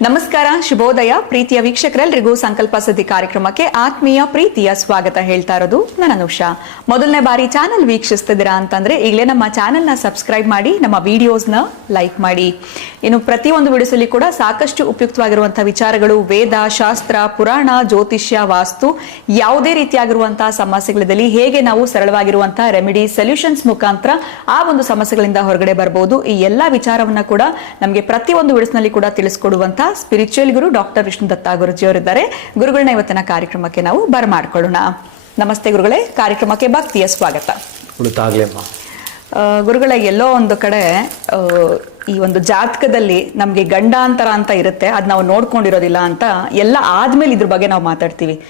ನಮಸ್ಕಾರ, ಶುಭೋದಯ. ಪ್ರೀತಿಯ ವೀಕ್ಷಕರೆಲ್ಲರಿಗೂ ಸಂಕಲ್ಪ ಸುದ್ದಿ ಕಾರ್ಯಕ್ರಮಕ್ಕೆ ಆತ್ಮೀಯ ಪ್ರೀತಿಯ ಸ್ವಾಗತ ಹೇಳ್ತಾ ಇರೋದು ನಾನು ಅನುಷಾ ಮೊದಲನೇ ಬಾರಿ ಚಾನೆಲ್ ವೀಕ್ಷಿಸ್ತಿದ್ದೀರಾ ಅಂತಂದ್ರೆ ಈಗಲೇ ನಮ್ಮ ಚಾನೆಲ್ನ ಸಬ್ಸ್ಕ್ರೈಬ್ ಮಾಡಿ, ನಮ್ಮ ವಿಡಿಯೋಸ್ನ ಲೈಕ್ ಮಾಡಿ. ಇನ್ನು ಪ್ರತಿಯೊಂದು ವಿಡಿಯೋಸಲ್ಲಿ ಕೂಡ ಸಾಕಷ್ಟು ಉಪಯುಕ್ತವಾಗಿರುವಂತಹ ವಿಚಾರಗಳು, ವೇದ, ಶಾಸ್ತ್ರ, ಪುರಾಣ, ಜ್ಯೋತಿಷ್ಯ, ವಾಸ್ತು, ಯಾವುದೇ ರೀತಿಯಾಗಿರುವಂತಹ ಸಮಸ್ಯೆಗಳಿದ್ದಲ್ಲಿ ಹೇಗೆ ನಾವು ಸರಳವಾಗಿರುವಂತಹ ರೆಮಿಡಿ ಸೊಲ್ಯೂಷನ್ಸ್ ಮುಖಾಂತರ ಆ ಒಂದು ಸಮಸ್ಯೆಗಳಿಂದ ಹೊರಗಡೆ ಬರಬಹುದು ಈ ಎಲ್ಲಾ ವಿಚಾರವನ್ನ ಕೂಡ ನಮಗೆ ಪ್ರತಿಯೊಂದು ವಿಡಿಯೋಸ್ನಲ್ಲಿ ಕೂಡ ತಿಳಿಸ್ಕೊಡುವಂತ ಸ್ಪಿರಿಚುವಲ್ ಗುರು ಡಾಕ್ಟರ್ ವಿಷ್ಣು ದತ್ತ ಗುರುಜಿ ಅವರಿದ್ದಾರೆ. ಗುರುಗಳನ್ನ ಇವತ್ತಿನ ಕಾರ್ಯಕ್ರಮಕ್ಕೆ ನಾವು ಬರಮಾಡ್ಕೊಳ್ಳೋಣ. ನಮಸ್ತೆ ಗುರುಗಳೇ, ಕಾರ್ಯಕ್ರಮಕ್ಕೆ ಭಕ್ತಿಯ ಸ್ವಾಗತ. ಗುರುಗಳ, ಎಲ್ಲೋ ಒಂದು ಕಡೆ ಈ ಒಂದು ಜಾತಕದಲ್ಲಿ ನಮಗೆ ಗಂಡಾಂತರ ಅಂತ ಇರುತ್ತೆ, ಅದ್ ನಾವು ನೋಡ್ಕೊಂಡಿರೋದಿಲ್ಲ ಅಂತ ಎಲ್ಲ ಆದ್ಮೇಲೆ ಇದ್ರ ಬಗ್ಗೆ ನಾವು ಮಾತಾಡ್ತೀವಿ.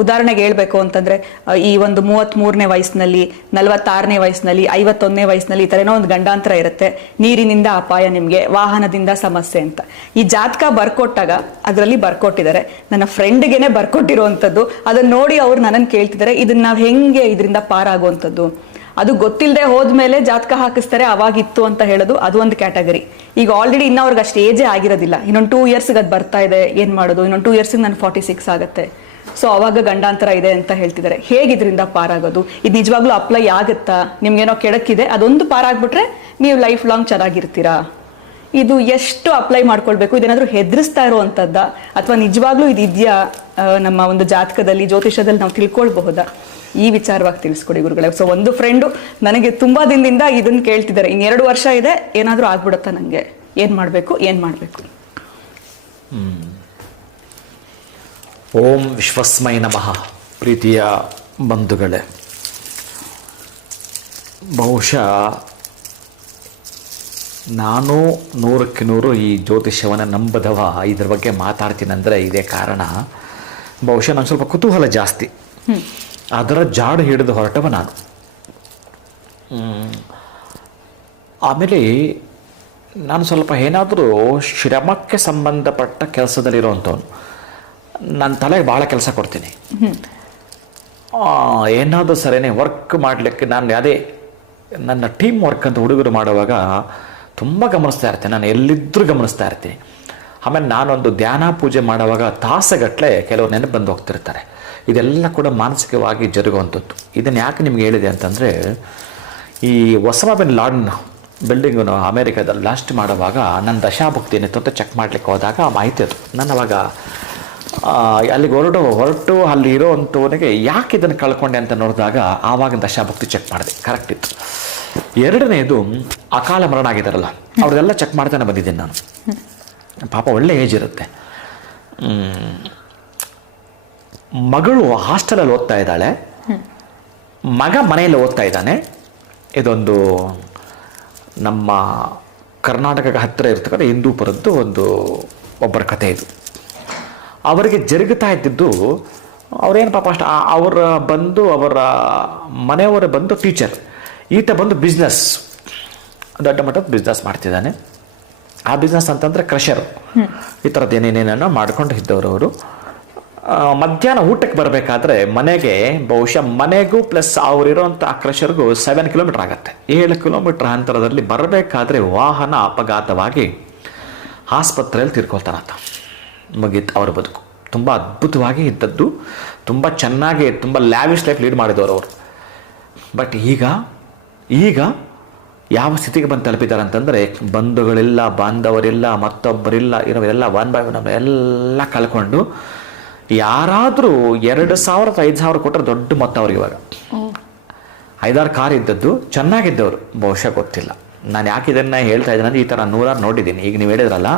ಉದಾಹರಣೆಗೆ ಹೇಳ್ಬೇಕು ಅಂತಂದ್ರೆ ಈ ಒಂದು ಮೂವತ್ತ್ ಮೂರನೇ ವಯಸ್ಸಿನಲ್ಲಿ, ನಲವತ್ತಾರನೇ ವಯಸ್ಸಿನಲ್ಲಿ, ಐವತ್ತೊಂದನೇ ವಯಸ್ಸಿನಲ್ಲಿ ಈ ಥರ ಏನೋ ಒಂದು ಗಂಡಾಂತರ ಇರುತ್ತೆ. ನೀರಿನಿಂದ ಅಪಾಯ ನಿಮ್ಗೆ, ವಾಹನದಿಂದ ಸಮಸ್ಯೆ ಅಂತ. ಈ ಜಾತಕ ಬರ್ಕೊಟ್ಟಾಗ ಅದರಲ್ಲಿ ಬರ್ಕೊಟ್ಟಿದ್ದಾರೆ. ನನ್ನ ಫ್ರೆಂಡ್ಗೆನೆ ಬರ್ಕೊಟ್ಟಿರುವಂಥದ್ದು. ಅದನ್ನ ನೋಡಿ ಅವ್ರು ನನ್ನನ್ನು ಕೇಳ್ತಿದ್ದಾರೆ. ಇದನ್ನ ನಾವು ಹೆಂಗೆ ಇದರಿಂದ ಪಾರಾಗುವಂಥದ್ದು? ಅದು ಗೊತ್ತಿಲ್ಲದೆ ಹೋದ್ಮೇಲೆ ಜಾತಕ ಹಾಕಿಸ್ತಾರೆ, ಅವಾಗಿತ್ತು ಅಂತ ಹೇಳೋದು ಅದು ಒಂದು ಕ್ಯಾಟಗರಿ. ಈಗ ಆಲ್ರೆಡಿ ಇನ್ನ ಅವ್ರಿಗೆ ಅಷ್ಟು ಏಜೇ ಆಗಿರೋದಿಲ್ಲ. ಇನ್ನೊಂದು ಟೂ ಇಯರ್ಸ್ಗೆ ಅದು ಬರ್ತಾ ಇದೆ, ಏನ್ ಮಾಡೋದು? ಇನ್ನೊಂದು ಟೂ ಇಯರ್ಸ್ಗೆ ನಾನು ಫಾರ್ಟಿ ಸಿಕ್ಸ್ ಆಗುತ್ತೆ. ಸೊ ಅವಾಗ ಗಂಡಾಂತರ ಇದೆ ಅಂತ ಹೇಳ್ತಿದ್ದಾರೆ. ಹೇಗಿದ್ರಿಂದ ಪಾರಾಗೋದು? ಇದು ನಿಜವಾಗ್ಲೂ ಅಪ್ಲೈ ಆಗುತ್ತಾ? ನಿಮ್ಗೇನೋ ಕೆಡಕಿದೆ ಅದೊಂದು ಪಾರಾಗ್ಬಿಟ್ರೆ ನೀವು ಲೈಫ್ ಲಾಂಗ್ ಚೆನ್ನಾಗಿರ್ತೀರಾ? ಇದು ಎಷ್ಟು ಅಪ್ಲೈ ಮಾಡ್ಕೊಳ್ಬೇಕು? ಇದೇನಾದ್ರೂ ಹೆದರಿಸ್ತಾ ಇರುವಂತದ್ದ ಅಥವಾ ನಿಜವಾಗ್ಲೂ ಇದು ಇದೆಯಾ ನಮ್ಮ ಒಂದು ಜಾತಕದಲ್ಲಿ ಜ್ಯೋತಿಷದಲ್ಲಿ ನಾವು ತಿಳ್ಕೊಳ್ಬಹುದಾ? ಈ ವಿಚಾರವಾಗಿ ತಿಳಿಸ್ಕೊಡಿ ಗುರುಗಳೇ. ಸೊ ಒಂದು ಫ್ರೆಂಡು ನನಗೆ ತುಂಬಾ ದಿನದಿಂದ ಇದನ್ನ ಕೇಳ್ತಿದ್ದಾರೆ. ಇನ್ನೆರಡು ವರ್ಷ ಇದೆ ಏನಾದ್ರೂ ಆಗ್ಬಿಡುತ್ತಾ ನನಗೆ ಏನು ಮಾಡಬೇಕು? ಏನು ಮಾಡಬೇಕು? ಓಂ ವಿಶ್ವಸ್ಮೈ ನಮಃ ಪ್ರೀತಿಯ ಬಂಧುಗಳೇ. ಬಹುಶಃ ನಾನು ನೂರಕ್ಕೆ ನೂರು ಈ ಜ್ಯೋತಿಷ್ಯವನ್ನು ನಂಬದವ. ಇದ್ರ ಬಗ್ಗೆ ಮಾತಾಡ್ತೀನಂದರೆ ಇದೇ ಕಾರಣ. ಬಹುಶಃ ನಂಗೆ ಸ್ವಲ್ಪ ಕುತೂಹಲ ಜಾಸ್ತಿ. ಅದರ ಜಾಡು ಹಿಡಿದು ಹೊರಟವ ನಾನು ಆಮೇಲೆ ನಾನು ಸ್ವಲ್ಪ ಏನಾದರೂ ಶ್ರಮಕ್ಕೆ ಸಂಬಂಧಪಟ್ಟ ಕೆಲಸದಲ್ಲಿರುವಂಥವನು ನನ್ನ ತಲೆಗೆ ಭಾಳ ಕೆಲಸ ಕೊಡ್ತೀನಿ. ಏನಾದರೂ ಸರಿನೇ ವರ್ಕ್ ಮಾಡಲಿಕ್ಕೆ ನಾನು ಅದೇ ನನ್ನ ಟೀಮ್ ವರ್ಕ್ ಅಂತ ಹುಡುಗರು ಮಾಡುವಾಗ ತುಂಬ ಗಮನಿಸ್ತಾ ಇರ್ತೀನಿ. ನಾನು ಎಲ್ಲಿದ್ದರೂ ಗಮನಿಸ್ತಾ ಇರ್ತೀನಿ. ಆಮೇಲೆ ನಾನೊಂದು ಧ್ಯಾನ ಪೂಜೆ ಮಾಡುವಾಗ ತಾಸಗಟ್ಟಲೆ ಕೆಲವು ನೆನಪು ಬಂದು ಹೋಗ್ತಿರ್ತಾರೆ. ಇದೆಲ್ಲ ಕೂಡ ಮಾನಸಿಕವಾಗಿ ಜರುಗುವಂಥದ್ದು. ಇದನ್ನು ಯಾಕೆ ನಿಮ್ಗೆ ಹೇಳಿದೆ ಅಂತಂದರೆ, ಈ ಒಸಮಾ ಬಿನ್ ಲಾಡನ್ ಬಿಲ್ಡಿಂಗನ್ನು ಅಮೇರಿಕಾದಲ್ಲಿ ಲಾಸ್ಟ್ ಮಾಡುವಾಗ ನನ್ನ ದಶಾಭಕ್ತಿ ಏನಿತ್ತು ಅಂತ ಚೆಕ್ ಮಾಡಲಿಕ್ಕೆ ಹೋದಾಗ ಆ ಮಾಹಿತಿ ಅದು. ನಾನು ಅವಾಗ ಅಲ್ಲಿಗೆ ಹೊರಟು ಹೊರಟು ಅಲ್ಲಿ ಇರೋವಂಥವನಿಗೆ ಯಾಕೆ ಇದನ್ನು ಕಳ್ಕೊಂಡೆ ಅಂತ ನೋಡಿದಾಗ ಆವಾಗ ದಶಾಭಕ್ತಿ ಚೆಕ್ ಮಾಡಿದೆ. ಕರೆಕ್ಟ್ ಇತ್ತು. ಎರಡನೇದು, ಅಕಾಲ ಮರಣ ಆಗಿದ್ದಾರಲ್ಲ, ಅವ್ರದ್ದೆಲ್ಲ ಚೆಕ್ ಮಾಡ್ತಾನೆ ಬಂದಿದ್ದೀನಿ ನಾನು. ಪಾಪ ಒಳ್ಳೆ ಏಜ್ ಇರುತ್ತೆ. ಮಗಳು ಹಾಸ್ಟೆಲಲ್ಲಿ ಓದ್ತಾ ಇದ್ದಾಳೆ. ಮಗ ಮನೆಯಲ್ಲಿ ಓದ್ತಾ ಇದ್ದಾನೆ. ಇದೊಂದು ನಮ್ಮ ಕರ್ನಾಟಕಕ್ಕೆ ಹತ್ತಿರ ಇರ್ತಕ್ಕಂಥ ಹಿಂದೂಪುರದ್ದು ಒಂದು ಒಬ್ಬರ ಕಥೆ ಇದು. ಅವರಿಗೆ ಜರುಗುತ್ತಾ ಇದ್ದಿದ್ದು ಅವರೇನು ಪಾಪ ಅಷ್ಟು ಅವರ ಬಂದು ಅವರ ಮನೆಯವರ ಬಂದು ಟೀಚರ್. ಈತ ಬಂದು ಬಿಸ್ನೆಸ್ ದೊಡ್ಡ ಮಟ್ಟದ ಬಿಸ್ನೆಸ್ ಮಾಡ್ತಿದ್ದಾನೆ. ಆ ಬಿಸ್ನೆಸ್ ಅಂತಂದರೆ ಕ್ರಷರು. ಈ ಥರದ್ದು ಏನೇನೇನೋ ಮಾಡ್ಕೊಂಡು ಇದ್ದವರು ಅವರು. ಮಧ್ಯಾಹ್ನ ಊಟಕ್ಕೆ ಬರಬೇಕಾದ್ರೆ ಮನೆಗೆ ಬಹುಶಃ ಮನೆಗೂ ಪ್ಲಸ್ ಅವರಿರೋಂಥ ಕ್ರಷರ್ಗೂ ಸೆವೆನ್ ಕಿಲೋಮೀಟರ್ ಆಗುತ್ತೆ. ಏಳು ಕಿಲೋಮೀಟರ್ ಅಂತರದಲ್ಲಿ ಬರಬೇಕಾದ್ರೆ ವಾಹನ ಅಪಘಾತವಾಗಿ ಆಸ್ಪತ್ರೆಯಲ್ಲಿ ತೀರ್ಕೊಳ್ತಾನಂತ ಮುಗೀತು ಅವ್ರ ಬದುಕು. ತುಂಬ ಅದ್ಭುತವಾಗಿ ಇದ್ದದ್ದು. ತುಂಬ ಚೆನ್ನಾಗಿ, ತುಂಬ ಲ್ಯಾವಿಶ್ ಲೈಫ್ ಲೀಡ್ ಮಾಡಿದವರು ಅವರು. ಬಟ್ ಈಗ ಈಗ ಯಾವ ಸ್ಥಿತಿಗೆ ಬಂದು ತಲುಪಿದ್ದಾರೆ ಅಂತಂದರೆ ಬಂಧುಗಳಿಲ್ಲ, ಬಾಂಧವರಿಲ್ಲ, ಮತ್ತೊಬ್ಬರಿಲ್ಲ ಇರೋವೆಲ್ಲ ಒನ್ ಬೈ ಒನ್ ಎಲ್ಲ ಕಳ್ಕೊಂಡು ಯಾರಾದರೂ ಎರಡು ಸಾವಿರದ ಐದು ಸಾವಿರ ಕೊಟ್ಟರೆ ದೊಡ್ಡ ಮೊತ್ತ ಅವ್ರಿಗೆ ಇವಾಗ. ಐದಾರು ಕಾರ್ ಇದ್ದದ್ದು ಚೆನ್ನಾಗಿದ್ದವರು ಬಹುಶಃ ಗೊತ್ತಿಲ್ಲ. ನಾನು ಯಾಕೆ ಇದನ್ನ ಹೇಳ್ತಾ ಇದ್ದೀನಿ ಅಂದ್ರೆ ಈ ಥರ ನೂರಾರು ನೋಡಿದ್ದೀನಿ. ಈಗ ನೀವು ಹೇಳಿದ್ರಲ್ಲ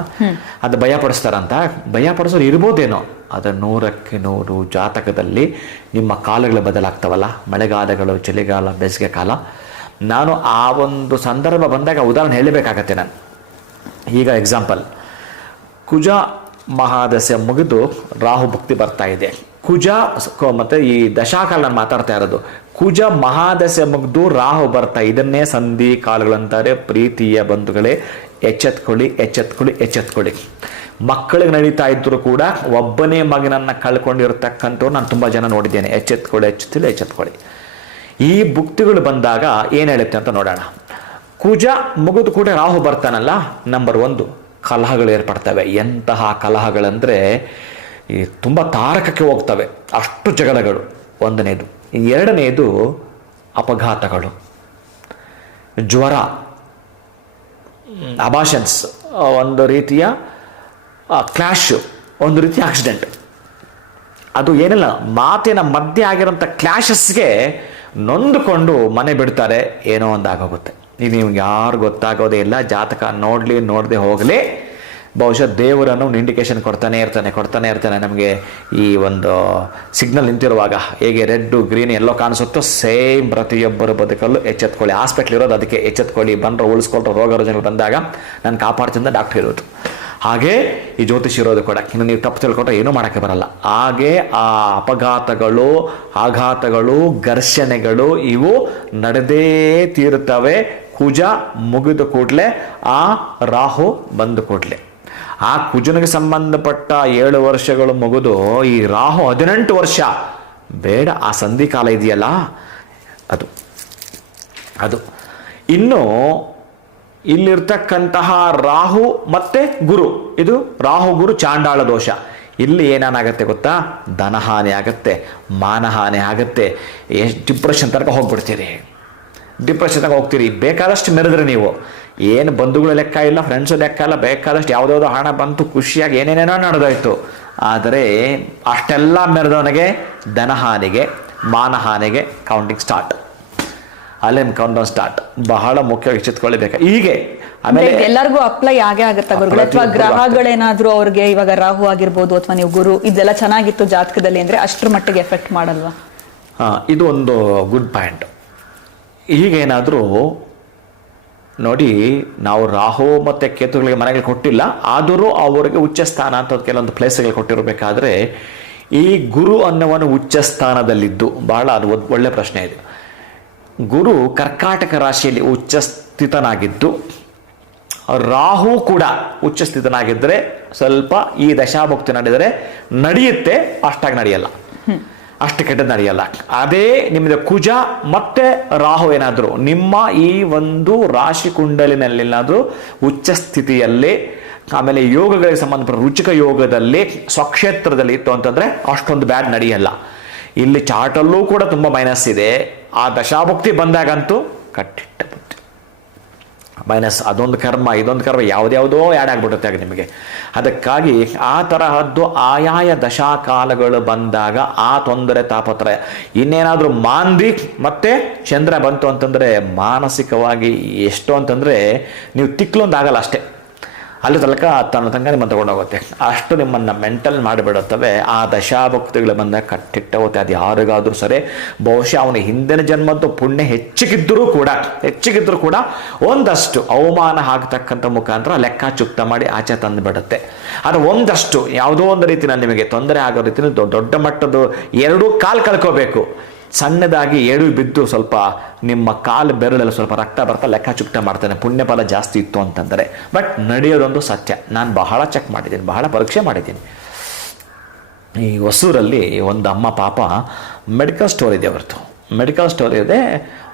ಅದು ಭಯ ಪಡಿಸ್ತಾರಂತ ಭಯ ಪಡಿಸೋರು ಇರ್ಬೋದೇನೋ ಅದು ನೂರಕ್ಕೆ ನೂರು ಜಾತಕದಲ್ಲಿ ನಿಮ್ಮ ಕಾಲಗಳು ಬದಲಾಗ್ತವಲ್ಲ ಮಳೆಗಾಲಗಳು ಚಳಿಗಾಲ ಬೇಸಿಗೆ ಕಾಲ. ನಾನು ಆ ಒಂದು ಸಂದರ್ಭ ಬಂದಾಗ ಉದಾಹರಣೆ ಹೇಳಬೇಕಾಗತ್ತೆ ನಾನು. ಈಗ ಎಕ್ಸಾಂಪಲ್ ಕುಜ ಮಹಾದಶೆ ಮುಗಿದು ರಾಹು ಭಕ್ತಿ ಬರ್ತಾ ಇದೆ. ಕುಜ ಮತ್ತೆ ಈ ದಶಾಕಾಲ ನಾನು ಮಾತಾಡ್ತಾ ಇರೋದು. ಕುಜ ಮಹಾದಶೆ ಮುಗಿದು ರಾಹು ಬರ್ತಾ ಇದನ್ನೇ ಸಂಧಿ ಕಾಲಗಳಂತಾರೆ. ಪ್ರೀತಿಯ ಬಂಧುಗಳೇ, ಎಚ್ಚೆತ್ಕೊಳ್ಳಿ ಎಚ್ಚೆತ್ಕೊಳ್ಳಿ ಎಚ್ಚೆತ್ಕೊಳ್ಳಿ. ಮಕ್ಕಳಿಗೆ ನಡೀತಾ ಇದ್ರು ಕೂಡ ಒಬ್ಬನೇ ಮಗನನ್ನ ಕಳ್ಕೊಂಡಿರ್ತಕ್ಕಂಥವ್ರು ನಾನು ತುಂಬ ಜನ ನೋಡಿದ್ದೇನೆ. ಎಚ್ಚೆತ್ಕೊಳ್ಳಿ, ಎಚ್ಚೆತ್ತಿಲ್ಲ, ಎಚ್ಚೆತ್ಕೊಳ್ಳಿ. ಈ ಭುಕ್ತಿಗಳು ಬಂದಾಗ ಏನು ಹೇಳುತ್ತೆ ಅಂತ ನೋಡೋಣ. ಕುಜ ಮುಗಿದು ಕೂಡ ರಾಹು ಬರ್ತಾನಲ್ಲ ನಂಬರ್ ಒಂದು. ಕಲಹಗಳು ಏರ್ಪಡ್ತವೆ. ಎಂತಹ ಕಲಹಗಳಂದರೆ ಈ ತುಂಬ ತಾರಕಕ್ಕೆ ಹೋಗ್ತವೆ. ಅಷ್ಟು ಜಗಳಗಳು. ಒಂದನೇದು. ಎರಡನೇದು ಅಪಘಾತಗಳು. ಜ್ವರ. ಅಬಾಷನ್ಸ್ ಒಂದು ರೀತಿಯ ಕ್ಲಾಶ್ ಒಂದು ರೀತಿಯ ಆಕ್ಸಿಡೆಂಟ್ ಅದು ಏನಿಲ್ಲ. ಮಾತಿನ ಮಧ್ಯೆ ಆಗಿರೋಂಥ ಕ್ಲಾಶಸ್ಗೆ ನೊಂದುಕೊಂಡು ಮನೆ ಬಿಡ್ತಾರೆ. ಏನೋ ಒಂದು ಆಗೋಗುತ್ತೆ ಈಗ ನಿಮ್ಗೆ ಯಾರು ಗೊತ್ತಾಗೋದೇ ಇಲ್ಲ, ಜಾತಕ ನೋಡಲಿ, ನೋಡದೆ ಹೋಗಲಿ. ಬಹುಶಃ ದೇವರನ್ನು ಇಂಡಿಕೇಶನ್ ಕೊಡ್ತಾನೆ ಇರ್ತಾನೆ ಕೊಡ್ತಾನೆ ಇರ್ತಾನೆ ನಮಗೆ ಈ ಒಂದು ಸಿಗ್ನಲ್ ನಿಂತಿರುವಾಗ. ಹೇಗೆ ರೆಡ್ಡು ಗ್ರೀನ್ ಎಲ್ಲೋ ಕಾಣಿಸುತ್ತೋ ಸೇಮ್ ಪ್ರತಿಯೊಬ್ಬರು ಬದುಕಲ್ಲೂ ಎಚ್ಚೆತ್ಕೊಳ್ಳಿ. ಹಾಸ್ಪಿಟ್ಲ್ ಇರೋದು ಅದಕ್ಕೆ ಎಚ್ಚೆತ್ಕೊಳ್ಳಿ. ಬಂದರೆ ಉಳಿಸ್ಕೊಳ್ರು ರೋಗ ಬಂದಾಗ ನಾನು ಕಾಪಾಡ್ತಿಂದ ಡಾಕ್ಟರ್ ಇರೋದು ಹಾಗೆ ಈ ಜ್ಯೋತಿಷ್ ಇರೋದು ಕೂಡ. ಇನ್ನು ನೀವು ತಪ್ಪು ತಿಳ್ಕೊಂಡ್ರೆ ಏನೂ ಮಾಡೋಕ್ಕೆ ಬರಲ್ಲ. ಹಾಗೆ ಆ ಅಪಘಾತಗಳು, ಆಘಾತಗಳು, ಘರ್ಷಣೆಗಳು ಇವು ನಡೆದೇ ತೀರುತ್ತವೆ. ಕುಜ ಮುಗಿದ ಕೂಡಲೇ ಆ ರಾಹು ಬಂದ ಕೂಡಲೇ. ಆ ಕುಜನಿಗೆ ಸಂಬಂಧಪಟ್ಟ ಏಳು ವರ್ಷಗಳು ಮುಗಿದು ಈ ರಾಹು ಹದಿನೆಂಟು ವರ್ಷ. ಬೇಡ, ಆ ಸಂಧಿ ಕಾಲ ಇದೆಯಲ್ಲ? ಅದು ಅದು. ಇನ್ನು ಇಲ್ಲಿರ್ತಕ್ಕಂತಹ ರಾಹು ಮತ್ತೆ ಗುರು. ಇದು ರಾಹು ಗುರು ಚಾಂಡಾಳ ದೋಷ. ಇಲ್ಲಿ ಏನಾನಾಗತ್ತೆ ಗೊತ್ತಾ? ಧನಹಾನಿ ಆಗತ್ತೆ, ಮಾನಹಾನಿ ಆಗತ್ತೆ. ಎಷ್ಟು ಡಿಪ್ರೆಷನ್ ತನಕ ಹೋಗ್ಬಿಡ್ತೀರಿ. ಡಿಪ್ರೆಷನ್ ಹೋಗ್ತೀರಿ. ಬೇಕಾದಷ್ಟು ಮೆರೆದ್ರೆ ನೀವು. ಏನು ಬಂಧುಗಳು ಲೆಕ್ಕ ಇಲ್ಲ ಫ್ರೆಂಡ್ಸ್ ಲೆಕ್ಕ ಇಲ್ಲ ಬೇಕಾದಷ್ಟು ಯಾವುದ್ಯಾವುದೋ ಹಣ ಬಂತು ಖುಷಿಯಾಗಿ ಏನೇನೇನೋ ನಡೆದೋಯ್ತು. ಆದರೆ ಅಷ್ಟೆಲ್ಲ ಮೆರೆದವನಿಗೆ ಧನಹಾನಿಗೆ ಮಾನಹಾನಿಗೆ ಕೌಂಟಿಂಗ್ ಸ್ಟಾರ್ಟ್ ಅಲ್ಲೇ ಕೌಂಟ್ ಸ್ಟಾರ್ಟ್ ಬಹಳ ಮುಖ್ಯವಾಗಿ ಎಚ್ಚೆತ್ಕೊಳ್ಳಬೇಕು ಹೀಗೆ ಆಮೇಲೆ ಎಲ್ಲರಿಗೂ ಅಪ್ಲೈ ಆಗೇ ಆಗುತ್ತೆ ಗುರುಗಳು. ಅಥವಾ ಗ್ರಹಗಳೇನಾದ್ರೂ ಅವ್ರಿಗೆ ಇವಾಗ ರಾಹು ಆಗಿರ್ಬೋದು ಅಥವಾ ನೀವು ಗುರು ಇದೆಲ್ಲ ಚೆನ್ನಾಗಿತ್ತು ಜಾತಕದಲ್ಲಿ ಅಂದ್ರೆ ಅಷ್ಟರ ಮಟ್ಟಿಗೆ ಎಫೆಕ್ಟ್ ಮಾಡಲ್ವಾ? ಹಾ, ಇದು ಒಂದು ಗುಡ್ ಪಾಯಿಂಟ್ ಈಗೇನಾದರೂ ನೋಡಿ, ನಾವು ರಾಹು ಮತ್ತು ಕೇತುಗಳಿಗೆ ಮನೆಗಳು ಕೊಟ್ಟಿಲ್ಲ, ಆದರೂ ಅವರಿಗೆ ಉಚ್ಚ ಸ್ಥಾನ ಅಂತ ಕೆಲವೊಂದು ಪ್ಲೇಸ್ಗಳು ಕೊಟ್ಟಿರಬೇಕಾದ್ರೆ, ಈ ಗುರು ಅನ್ನುವನು ಉಚ್ಚ ಸ್ಥಾನದಲ್ಲಿದ್ದು, ಬಹಳ ಅದು ಒಳ್ಳೆ ಪ್ರಶ್ನೆ ಇದೆ. ಗುರು ಕರ್ಕಾಟಕ ರಾಶಿಯಲ್ಲಿ ಉಚ್ಚ ಸ್ಥಿತನಾಗಿದ್ದು, ರಾಹು ಕೂಡ ಉಚ್ಚ ಸ್ಥಿತನಾಗಿದ್ದರೆ ಸ್ವಲ್ಪ ಈ ದಶಾಭಕ್ತಿ ನಡೆದರೆ, ನಡೆಯುತ್ತೆ, ಅಷ್ಟಾಗಿ ನಡೆಯಲ್ಲ. ಅಷ್ಟು ಕೆಟ್ಟದ್ದು ನಡೆಯಲ್ಲ. ಅದೇ ನಿಮ್ಮದು ಕುಜ, ಮತ್ತೆ ರಾಹು ಏನಾದರೂ, ನಿಮ್ಮ ಈ ಒಂದು ರಾಶಿ ಕುಂಡಲಿನಲ್ಲಿನಾದರೂ ಉಚ್ಚ ಸ್ಥಿತಿಯಲ್ಲಿ, ಆಮೇಲೆ ಯೋಗಗಳಿಗೆ ಸಂಬಂಧಪಟ್ಟ ರುಚಿಕ ಯೋಗದಲ್ಲಿ ಸ್ವಕ್ಷೇತ್ರದಲ್ಲಿ ಇತ್ತು ಅಂತಂದ್ರೆ ಅಷ್ಟೊಂದು ಬ್ಯಾಡ್ ನಡೆಯಲ್ಲ. ಇಲ್ಲಿ ಚಾರ್ಟಲ್ಲೂ ಕೂಡ ತುಂಬ ಮೈನಸ್ ಇದೆ. ಆ ದಶಾಭುಕ್ತಿ ಬಂದಾಗಂತೂ ಕಟ್ಟಿಟ್ಟ ಮೈನಸ್ ಅದೊಂದು ಕರ್ಮ, ಇದೊಂದು ಕರ್ಮ ಯಾವುದ್ಯಾವುದೋ ಆ್ಯಡ್ ಆಗಿಬಿಡುತ್ತೆ ಆಗ ನಿಮಗೆ. ಅದಕ್ಕಾಗಿ ಆ ತರಹದ್ದು ಆಯಾಯ ದಶಾಕಾಲಗಳು ಬಂದಾಗ ಆ ತೊಂದರೆ ತಾಪತ್ರಯ. ಇನ್ನೇನಾದರೂ ಮಾಂದಿ ಮತ್ತೆ ಚಂದ್ರ ಬಂತು ಅಂತಂದರೆ ಮಾನಸಿಕವಾಗಿ ಎಷ್ಟು ಅಂತಂದರೆ ನೀವು ತಿಕ್ಲೊಂದಾಗಲ್ಲ ಅಷ್ಟೇ. ಅಲ್ಲಿ ತನಕ ತನ್ನ ತನಕ ನಿಮ್ಮನ್ನು ತಗೊಂಡೋಗುತ್ತೆ. ಅಷ್ಟು ನಿಮ್ಮನ್ನು ಮೆಂಟಲ್ ಮಾಡಿಬಿಡುತ್ತವೆ. ಆ ದಶಾಭಕ್ತಿಗಳು ಬಂದ ಕಟ್ಟಿಟ್ಟ ಹೋಗುತ್ತೆ ಅದು ಯಾರಿಗಾದರೂ ಸರಿ. ಬಹುಶಃ ಅವನ ಹಿಂದಿನ ಜನ್ಮದ್ದು ಪುಣ್ಯ ಹೆಚ್ಚಿಗಿದ್ದರೂ ಕೂಡ ಹೆಚ್ಚಿಗಿದ್ದರೂ ಕೂಡ ಒಂದಷ್ಟು ಅವಮಾನ ಆಗ್ತಕ್ಕಂಥ ಮುಖಾಂತರ ಲೆಕ್ಕ ಚುಕ್ತ ಮಾಡಿ ಆಚೆ ತಂದುಬಿಡುತ್ತೆ. ಅದು ಒಂದಷ್ಟು ಯಾವುದೋ ಒಂದು ರೀತಿಯಲ್ಲಿ ನಿಮಗೆ ತೊಂದರೆ ಆಗೋ ರೀತಿಯಲ್ಲಿ ದೊಡ್ಡ ಮಟ್ಟದ ಎರಡೂ ಕಾಲು ಕಳ್ಕೋಬೇಕು. ಸಣ್ಣದಾಗಿ ಏಳು ಬಿದ್ದು ಸ್ವಲ್ಪ ನಿಮ್ಮ ಕಾಲು ಬೆರಳೆಲ್ಲ ಸ್ವಲ್ಪ ರಕ್ತ ಬರ್ತಾ ಲೆಕ್ಕ ಚುಕ್ತ ಮಾಡ್ತಾನೆ. ಪುಣ್ಯಫಲ ಜಾಸ್ತಿ ಇತ್ತು ಅಂತಂದರೆ. ಬಟ್ ನಡೆಯೋದೊಂದು ಸತ್ಯ. ನಾನು ಬಹಳ ಚೆಕ್ ಮಾಡಿದ್ದೀನಿ. ಬಹಳ ಪರೀಕ್ಷೆ ಮಾಡಿದ್ದೀನಿ. ಈ ಹೊಸೂರಲ್ಲಿ ಒಂದು ಅಮ್ಮ ಪಾಪ ಮೆಡಿಕಲ್ ಸ್ಟೋರ್ ಇದೆ ಅವ್ರದ್ದು ಮೆಡಿಕಲ್ ಸ್ಟೋರ್ ಇದೆ.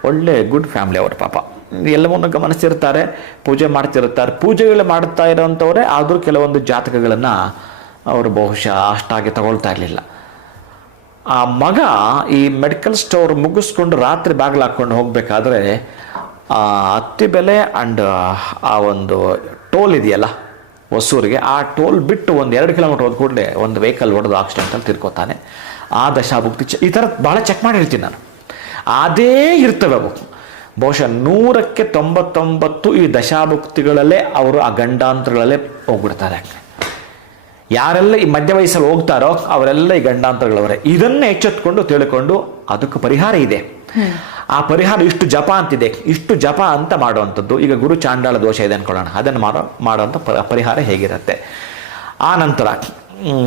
ಒಳ್ಳೆ ಗುಡ್ ಫ್ಯಾಮಿಲಿ ಅವ್ರ ಪಾಪ. ಎಲ್ಲವನ್ನು ಗಮನಿಸಿರ್ತಾರೆ. ಪೂಜೆ ಮಾಡ್ತಿರ್ತಾರೆ ಪೂಜೆಗಳು ಮಾಡ್ತಾ ಇರೋವಂಥವ್ರೆ ಆದರೂ ಕೆಲವೊಂದು ಜಾತಕಗಳನ್ನು ಅವರು ಬಹುಶಃ ಅಷ್ಟಾಗಿ ತಗೊಳ್ತಾ ಇರಲಿಲ್ಲ. ಆ ಮಗ ಈ ಮೆಡಿಕಲ್ ಸ್ಟೋರ್ ಮುಗಿಸ್ಕೊಂಡು ರಾತ್ರಿ ಬಾಗಿಲು ಹಾಕ್ಕೊಂಡು ಹೋಗಬೇಕಾದ್ರೆ, ಆ ಹತ್ತಿ ಬೆಲೆ ಆ್ಯಂಡ್ ಆ ಒಂದು ಟೋಲ್ ಇದೆಯಲ್ಲ ಹೊಸೂರಿಗೆ, ಆ ಟೋಲ್ ಬಿಟ್ಟು ಒಂದು ಎರಡು ಕಿಲೋಮೀಟರ್ ಹೋದ ಕೂಡಲೇ ಒಂದು ವೆಹಿಕಲ್ ಹೊಡೆದು ಅಂತ ತಿರ್ಕೋತಾನೆ ಆ ದಶಾಭುಕ್ತಿ ಚ- ಈ ಥರ ಭಾಳ ಚೆಕ್ ಮಾಡಿ ಹೇಳ್ತೀನಿ ನಾನು. ಅದೇ ಇರ್ತವೆ ಅವು. ಬಹುಶಃ ನೂರಕ್ಕೆ ತೊಂಬತ್ತೊಂಬತ್ತು ಈ ದಶಾಭುಕ್ತಿಗಳಲ್ಲೇ ಅವರು ಆ ಗಂಡಾಂತರಗಳಲ್ಲೇ ಹೋಗ್ಬಿಡ್ತಾರೆ. ಯಾರೆಲ್ಲ ಈ ಮಧ್ಯ ವಯಸ್ಸಲ್ಲಿ ಹೋಗ್ತಾರೋ ಅವರೆಲ್ಲ ಈ ಗಂಡಾಂತರಗಳವರೇ. ಇದನ್ನೇ ಎಚ್ಚೆತ್ಕೊಂಡು ತಿಳ್ಕೊಂಡು ಅದಕ್ಕೆ ಪರಿಹಾರ ಇದೆ. ಆ ಪರಿಹಾರ ಇಷ್ಟು ಜಪ ಅಂತಿದೆ. ಇಷ್ಟು ಜಪ ಅಂತ ಮಾಡುವಂಥದ್ದು. ಈಗ ಗುರು ಚಾಂಡಾಳ ದೋಷ ಇದೆ ಅನ್ಕೊಳ್ಳೋಣ. ಅದನ್ನು ಮಾಡೋ, ಮಾಡುವಂಥ ಪರಿಹಾರ ಹೇಗಿರುತ್ತೆ? ಆ ನಂತರ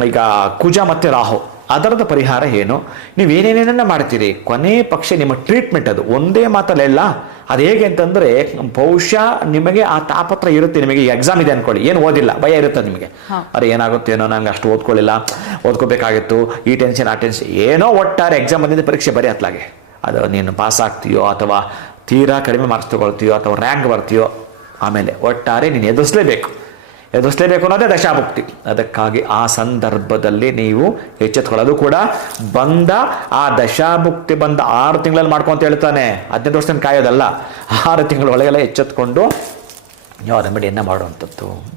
ಈಗ ಕುಜ ಮತ್ತು ರಾಹು. ಅದರದ ಪರಿಹಾರ ಏನು? ನೀವು ಏನೇನೇನನ್ನ ಮಾಡ್ತೀರಿ? ಕೊನೆ ಪಕ್ಷ ನಿಮ್ಮ ಟ್ರೀಟ್ಮೆಂಟ್ ಅದು. ಒಂದೇ ಮಾತಲ್ಲೆಲ್ಲ ಅದು ಹೇಗೆ ಅಂತಂದ್ರೆ ಬಹುಶಃ ನಿಮಗೆ ಆ ತಾಪತ್ರ ಇರುತ್ತೆ ನಿಮಗೆ. ಎಕ್ಸಾಮ್ ಇದೆ ಅನ್ಕೊಳ್ಳಿ. ಏನು ಓದಿಲ್ಲ. ಭಯ ಇರುತ್ತೆ ನಿಮಗೆ. ಅರೆ ಏನಾಗುತ್ತೇನೋ ನಂಗೆ ಅಷ್ಟು ಓದ್ಕೊಳ್ಳಿಲ್ಲ. ಓದ್ಕೋಬೇಕಾಗಿತ್ತು. ಈ ಟೆನ್ಷನ್ ಆ ಟೆನ್ಷನ್ ಏನೋ ಒಟ್ಟಾರೆ ಎಕ್ಸಾಮ್ ಬಂದಿದ್ದ ಪರೀಕ್ಷೆ ಬರೀ ಅತ್ಲಾಗೆ. ಅದು ನೀನು ಪಾಸ್ ಆಗ್ತೀಯೋ ಅಥವಾ ತೀರಾ ಕಡಿಮೆ ಮಾರ್ಕ್ಸ್ ತಗೊಳ್ತೀಯೋ ಅಥವಾ ರ್ಯಾಂಕ್ ಬರ್ತೀಯೋ ಆಮೇಲೆ ಒಟ್ಟಾರೆ ನೀನು ಎದುರಿಸಲೇಬೇಕು. ಎದುರಿಸಲೇಬೇಕು ಅನ್ನೋದೇ ದಶಾಭುಕ್ತಿ. ಅದಕ್ಕಾಗಿ ಆ ಸಂದರ್ಭದಲ್ಲಿ ನೀವು ಎಚ್ಚೆತ್ಕೊಳ್ಳೋದು ಕೂಡ ಬಂದ, ಆ ದಶಾಭುಕ್ತಿ ಬಂದ ಆರು ತಿಂಗಳಲ್ಲಿ ಮಾಡ್ಕೊಂತ ಹೇಳ್ತಾನೆ. ಹದಿನೈದು ವರ್ಷ ಕಾಯೋದಲ್ಲ. ಆರು ತಿಂಗಳ ಒಳಗೆಲ್ಲ ಎಚ್ಚೆತ್ಕೊಂಡು ಯಾವ ರೆಮಿಡಿಯನ್ನು ಮಾಡುವಂಥದ್ದು?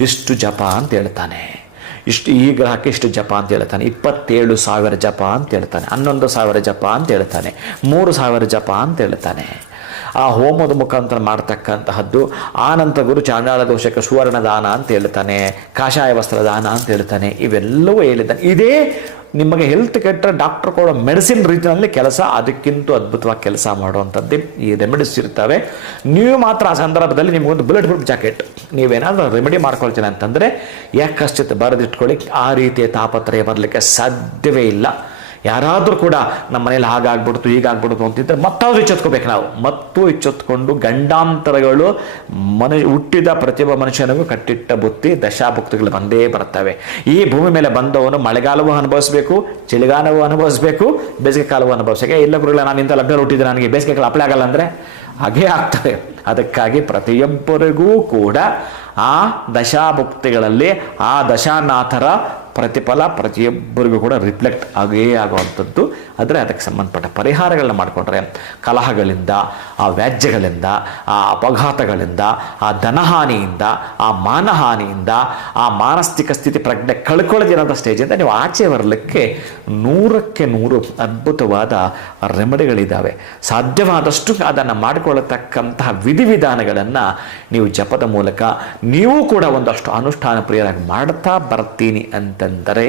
ಇಷ್ಟು ಜಪ ಅಂತ ಹೇಳ್ತಾನೆ. ಇಷ್ಟು, ಈ ಗ್ರಹಕ್ಕೆ ಇಷ್ಟು ಜಪ ಅಂತ ಹೇಳ್ತಾನೆ. ಇಪ್ಪತ್ತೇಳು ಸಾವಿರ ಜಪ ಅಂತ ಹೇಳ್ತಾನೆ. ಹನ್ನೊಂದು ಸಾವಿರ ಜಪ ಅಂತ ಹೇಳ್ತಾನೆ. ಮೂರು ಸಾವಿರ ಜಪ ಅಂತ ಹೇಳ್ತಾನೆ. ಆ ಹೋಮದ ಮುಖಾಂತರ ಮಾಡ್ತಕ್ಕಂತಹದ್ದು. ಆ ನಂತರ ಗುರು ಚಾಂಡಾಳ ದೋಷಕ್ಕೆ ಸುವರ್ಣ ದಾನ ಅಂತ ಹೇಳ್ತಾನೆ, ಕಾಷಾಯ ವಸ್ತ್ರ ದಾನ ಅಂತ ಹೇಳ್ತಾನೆ, ಇವೆಲ್ಲವೂ ಹೇಳಿದ್ದಾನೆ. ಇದೇ ನಿಮಗೆ ಹೆಲ್ತ್ ಕೆಟ್ಟರೆ ಡಾಕ್ಟರ್ ಕೊಡೋ ಮೆಡಿಸಿನ್ ರೀತಿಯಲ್ಲಿ ಕೆಲಸ, ಅದಕ್ಕಿಂತ ಅದ್ಭುತವಾಗಿ ಕೆಲಸ ಮಾಡುವಂಥದ್ದೇ ಈ ರೆಮಿಡೀಸ್ ಇರ್ತವೆ. ನೀವು ಮಾತ್ರ ಆ ಸಂದರ್ಭದಲ್ಲಿ ನಿಮಗೊಂದು ಬುಲೆಟ್ ಪ್ರೂಫ್ ಜಾಕೆಟ್ ನೀವೇನಾದರೂ ರೆಮಿಡಿ ಮಾಡ್ಕೊಳ್ತೀನಿ ಅಂತಂದರೆ ಯಾಕಶ್ಚಿತ್ ಬರೆದಿಟ್ಕೊಳ್ಳಿ, ಆ ರೀತಿಯ ತಾಪತ್ರಯ ಬರಲಿಕ್ಕೆ ಸಾಧ್ಯವೇ ಇಲ್ಲ. ಯಾರಾದರೂ ಕೂಡ ನಮ್ಮ ಮನೇಲಿ ಹಾಗಾಗ್ಬಿಡ್ತು, ಹೀಗಾಗ್ಬಿಡ್ತು ಅಂತಿದ್ರೆ ಮತ್ತಾದ್ರೂ ಎಚ್ಚೆತ್ಕೋಬೇಕು ನಾವು. ಮತ್ತು ಎಚ್ಚೆತ್ಕೊಂಡು ಗಂಡಾಂತರಗಳು ಮನು ಹುಟ್ಟಿದ ಪ್ರತಿಯೊಬ್ಬ ಮನುಷ್ಯನಿಗೂ ಕಟ್ಟಿಟ್ಟ ಬುತ್ತಿ ದಶಾಭುಕ್ತಿಗಳು ಬಂದೇ ಬರ್ತವೆ. ಈ ಭೂಮಿ ಮೇಲೆ ಬಂದವನು ಮಳೆಗಾಲವೂ ಅನುಭವಿಸಬೇಕು, ಚಳಿಗಾಲವೂ ಅನುಭವಿಸಬೇಕು ಬೇಸಿಗೆ ಕಾಲವೂ ಅನುಭವಿಸಬೇಕು ಇಲ್ಲ ಗುರುಗಳ, ನಾನು ಇಂಥ ಲಗ್ನ ಹುಟ್ಟಿದ್ರೆ ನನಗೆ ಬೇಸಿಗೆ ಕಾಲ ಅಪ್ಲೈ ಆಗಲ್ಲ ಅಂದರೆ ಹಾಗೇ ಆಗ್ತದೆ. ಅದಕ್ಕಾಗಿ ಪ್ರತಿಯೊಬ್ಬರಿಗೂ ಕೂಡ ಆ ದಶಾಭುಕ್ತಿಗಳಲ್ಲಿ, ಆ ದಶಾನಾಥರ ಪ್ರತಿಫಲ ಪ್ರತಿಯೊಬ್ಬರಿಗೂ ಕೂಡ ರಿಫ್ಲೆಕ್ಟ್ ಆಗೇ ಆಗುವಂಥದ್ದು. ಆದರೆ ಅದಕ್ಕೆ ಸಂಬಂಧಪಟ್ಟ ಪರಿಹಾರಗಳನ್ನ ಮಾಡಿಕೊಂಡ್ರೆ ಕಲಹಗಳಿಂದ, ಆ ವ್ಯಾಜ್ಯಗಳಿಂದ, ಆ ಅಪಘಾತಗಳಿಂದ, ಆ ಧನಹಾನಿಯಿಂದ, ಆ ಮಾನಹಾನಿಯಿಂದ, ಆ ಮಾನಸಿಕ ಸ್ಥಿತಿ ಪ್ರಜ್ಞೆ ಕಳ್ಕೊಳ್ಳೋದಿರೋಂಥ ಸ್ಟೇಜಿಂದ ನೀವು ಆಚೆ ಬರಲಿಕ್ಕೆ ನೂರಕ್ಕೆ ನೂರು ಅದ್ಭುತವಾದ ರೆಮಡಿಗಳಿದ್ದಾವೆ ಸಾಧ್ಯವಾದಷ್ಟು ಅದನ್ನು ಮಾಡಿಕೊಳ್ಳತಕ್ಕಂತಹ ವಿಧಿವಿಧಾನಗಳನ್ನು ನೀವು ಜಪದ ಮೂಲಕ ನೀವು ಕೂಡ ಒಂದಷ್ಟು ಅನುಷ್ಠಾನ ಪ್ರಿಯರಾಗಿ ಮಾಡ್ತಾ ಬರ್ತೀನಿ ಅಂತಂದರೆ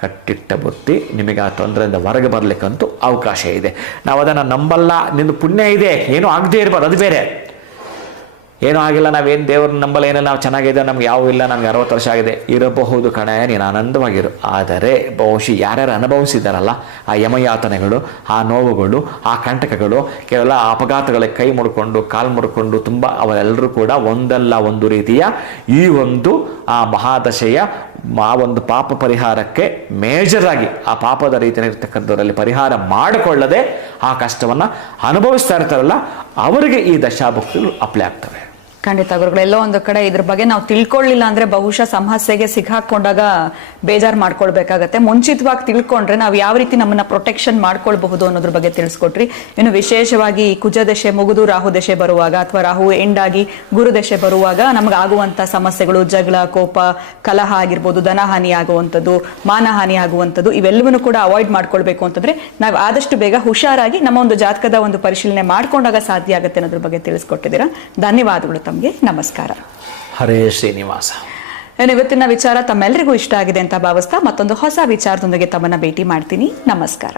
ಕಟ್ಟಿಟ್ಟ ಬುತ್ತಿ ನಿಮಗೆ ಆ ತೊಂದರೆಯಿಂದ ಹೊರಗೆ ಬರಲಿಕ್ಕಂತೂ ಅವಕಾಶ ಇದೆ. ನಾವು ಅದನ್ನು ನಂಬಲ್ಲ, ನಿಂದು ಪುಣ್ಯ ಇದೆ, ಏನೂ ಆಗದೇ ಇರಬಾರ್ದು, ಅದು ಬೇರೆ. ಏನೂ ಆಗಿಲ್ಲ, ನಾವೇನು ದೇವ್ರನ್ನ ನಂಬಲ್ಲ, ಏನಿಲ್ಲ, ನಾವು ಚೆನ್ನಾಗಿದೆ ನಮ್ಗೆ ಯಾವ ಇಲ್ಲ, ನಮ್ಗೆ ಅರವತ್ತು ವರ್ಷ ಆಗಿದೆ, ಇರಬಹುದು ಕಣ, ನೀನು ಆನಂದವಾಗಿರು. ಆದರೆ ಬಹುಶಃ ಯಾರ್ಯಾರು ಅನುಭವಿಸಿದ್ದಾರಲ್ಲ, ಆ ಯಮಯಾತನೆಗಳು, ಆ ನೋವುಗಳು, ಆ ಕಂಟಕಗಳು, ಕೇವಲ ಅಪಘಾತಗಳಿಗೆ ಕೈ ಮುಡ್ಕೊಂಡು, ಕಾಲು ಮುಡ್ಕೊಂಡು, ತುಂಬ ಅವರೆಲ್ಲರೂ ಕೂಡ ಒಂದಲ್ಲ ಒಂದು ರೀತಿಯ ಈ ಒಂದು ಆ ಮಹಾದಶೆಯ ಆ ಒಂದು ಪಾಪ ಪರಿಹಾರಕ್ಕೆ ಮೇಜರ್ ಆಗಿ ಆ ಪಾಪದ ರೀತಿಯಲ್ಲಿ ಇರ್ತಕ್ಕಂಥವರಲ್ಲಿ ಪರಿಹಾರ ಮಾಡಿಕೊಳ್ಳದೆ ಆ ಕಷ್ಟವನ್ನು ಅನುಭವಿಸ್ತಾ ಇರ್ತಾರಲ್ಲ, ಅವರಿಗೆ ಈ ದಶಾಭಕ್ತಿಗಳು ಅಪ್ಲೈ ಆಗ್ತವೆ. ಖಂಡಿತ ಗುರುಗಳು, ಎಲ್ಲೋ ಒಂದು ಕಡೆ ಇದ್ರ ಬಗ್ಗೆ ನಾವು ತಿಳ್ಕೊಳ್ಳಿಲ್ಲ ಅಂದ್ರೆ ಬಹುಶಃ ಸಮಸ್ಯೆಗೆ ಸಿಗಾಕೊಂಡಾಗ ಬೇಜಾರ್ ಮಾಡ್ಕೊಳ್ಬೇಕಾಗತ್ತೆ. ಮುಂಚಿತವಾಗಿ ತಿಳ್ಕೊಂಡ್ರೆ ನಾವು ಯಾವ ರೀತಿ ನಮ್ಮನ್ನ ಪ್ರೊಟೆಕ್ಷನ್ ಮಾಡ್ಕೊಳ್ಬಹುದು ಅನ್ನೋದ್ರ ಬಗ್ಗೆ ತಿಳಿಸ್ಕೊಟ್ರಿ. ಇನ್ನು ವಿಶೇಷವಾಗಿ ಕುಜದಶೆ ಮುಗಿದು ರಾಹು ದಶೆ ಬರುವಾಗ ಅಥವಾ ರಾಹು ಎಂಡ್ ಆಗಿ ಗುರು ದಶೆ ಬರುವಾಗ ನಮ್ಗೆ ಆಗುವಂತ ಸಮಸ್ಯೆಗಳು, ಜಗಳ, ಕೋಪ, ಕಲಹ ಆಗಿರ್ಬೋದು ಧನಹಾನಿ ಆಗುವಂಥದ್ದು, ಮಾನಹಾನಿ ಆಗುವಂಥದ್ದು, ಇವೆಲ್ಲವನ್ನೂ ಕೂಡ ಅವಾಯ್ಡ್ ಮಾಡ್ಕೊಳ್ಬೇಕು ಅಂತಂದ್ರೆ ನಾವು ಆದಷ್ಟು ಬೇಗ ಹುಷಾರಾಗಿ ನಮ್ಮ ಒಂದು ಜಾತಕದ ಒಂದು ಪರಿಶೀಲನೆ ಮಾಡ್ಕೊಂಡಾಗ ಸಾಧ್ಯ ಆಗುತ್ತೆ ಅನ್ನೋದ್ರ ಬಗ್ಗೆ ತಿಳಿಸ್ಕೊಟ್ಟಿದ್ದೀರಾ. ಧನ್ಯವಾದಗಳು. ತಮಗೆ ನಮಸ್ಕಾರ. ಹರೇ ಶ್ರೀನಿವಾಸ. ಏನು ಇವತ್ತಿನ ವಿಚಾರ ತಮ್ಮೆಲ್ಲರಿಗೂ ಇಷ್ಟ ಆಗಿದೆ ಅಂತ ಭಾವಿಸ್ತಾ ಮತ್ತೊಂದು ಹೊಸ ವಿಚಾರದೊಂದಿಗೆ ತಮ್ಮನ್ನ ಭೇಟಿ ಮಾಡ್ತೀನಿ. ನಮಸ್ಕಾರ.